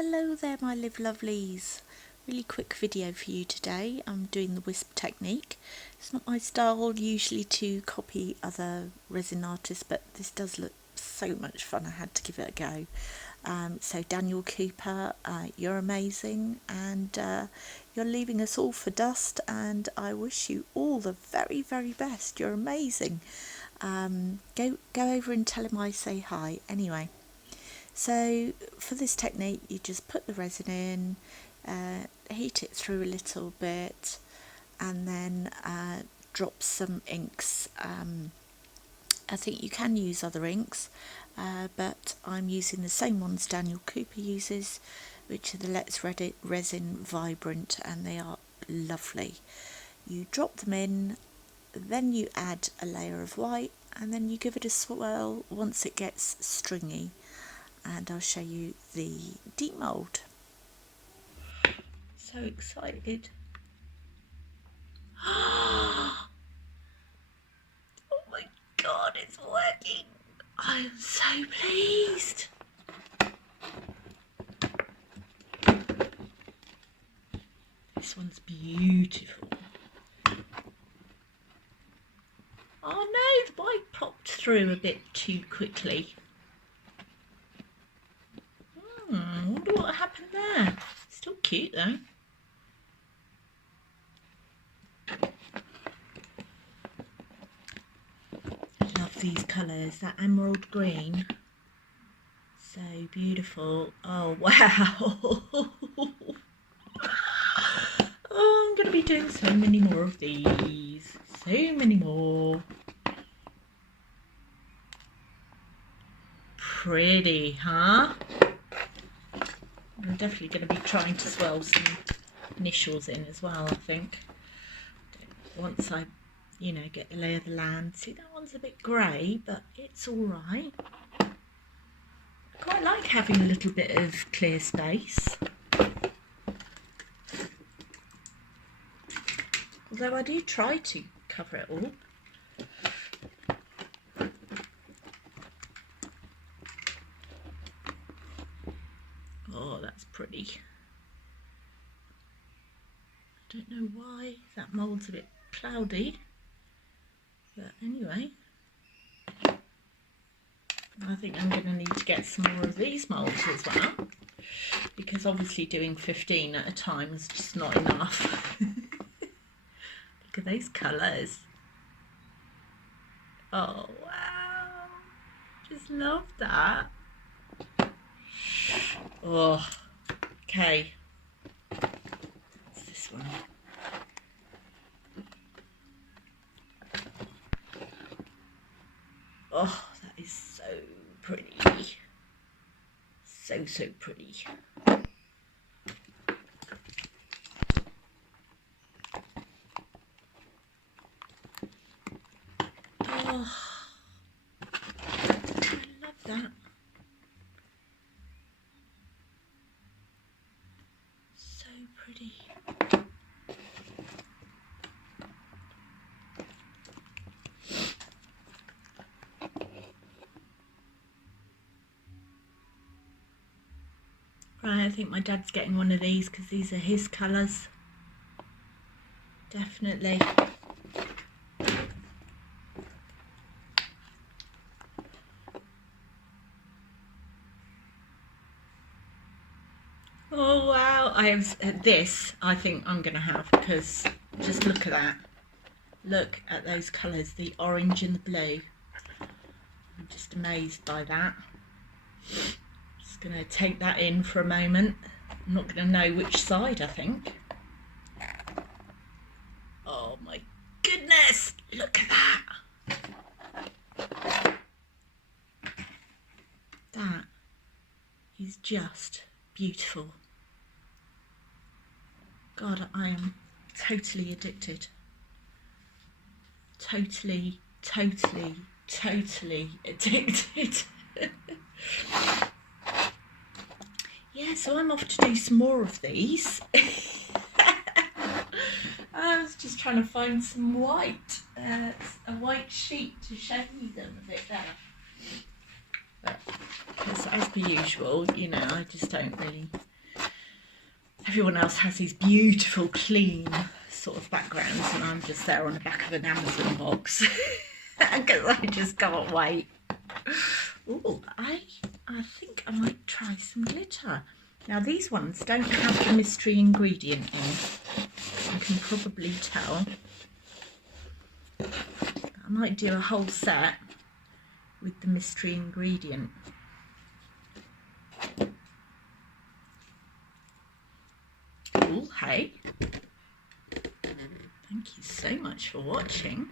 Hello there my lovelies. Really quick video for you today. I'm doing the Whisp technique. It's not my style usually to copy other resin artists, but this does look so much fun. I had to give it a go. So Daniel Cooper, you're amazing, and you're leaving us all for dust, and I wish you all the very, very best. You're amazing. Go over and tell him I say hi. Anyway. So for this technique you just put the resin in, heat it through a little bit, and then drop some inks. I think you can use other inks, but I'm using the same ones Daniel Cooper uses, which are the Let's Resin Vibrant, and they are lovely. You drop them in, then you add a layer of white, and then you give it a swirl once it gets stringy. And I'll show you the demold. So excited. Oh my god, it's working. I am so pleased. This one's beautiful. Oh no, the white popped through a bit too quickly. I wonder what happened there. Still cute though. I love these colours. That emerald green. So beautiful. Oh wow. Oh, I'm going to be doing so many more of these. So many more. Pretty, huh? I'm definitely going to be trying to swirl some initials in as well, I think. Once I, get the lay of the land. See, that one's a bit grey, but it's all right. I quite like having a little bit of clear space. Although I do try to cover it all. Oh, that's pretty. I don't know why that mould's a bit cloudy, but anyway, I think I'm going to need to get some more of these moulds as well, because obviously doing 15 at a time is just not enough. Look at those colours. Oh wow, just love that. Oh, okay. What's this one? Oh, that is so pretty. So, so pretty. Oh, I love that. So pretty. Right, I think my dad's getting one of these because these are his colours. Definitely. Oh wow, I have this. I think I'm going to have, because just look at that. Look at those colours, the orange and the blue. I'm just amazed by that. Just going to take that in for a moment. I'm not going to know which side, I think. Oh my goodness, look at that. That is just beautiful. God, I am totally addicted. Totally, totally, totally addicted. Yeah, so I'm off to do some more of these. I was just trying to find some white, a white sheet to show you them a bit better. But as per usual, you know, I just don't really... Everyone else has these beautiful, clean sort of backgrounds, and I'm just there on the back of an Amazon box because I just can't wait. Oh, I think I might try some glitter. Now these ones don't have the mystery ingredient in. You can probably tell. I might do a whole set with the mystery ingredient. Oh, hey. Thank you so much for watching.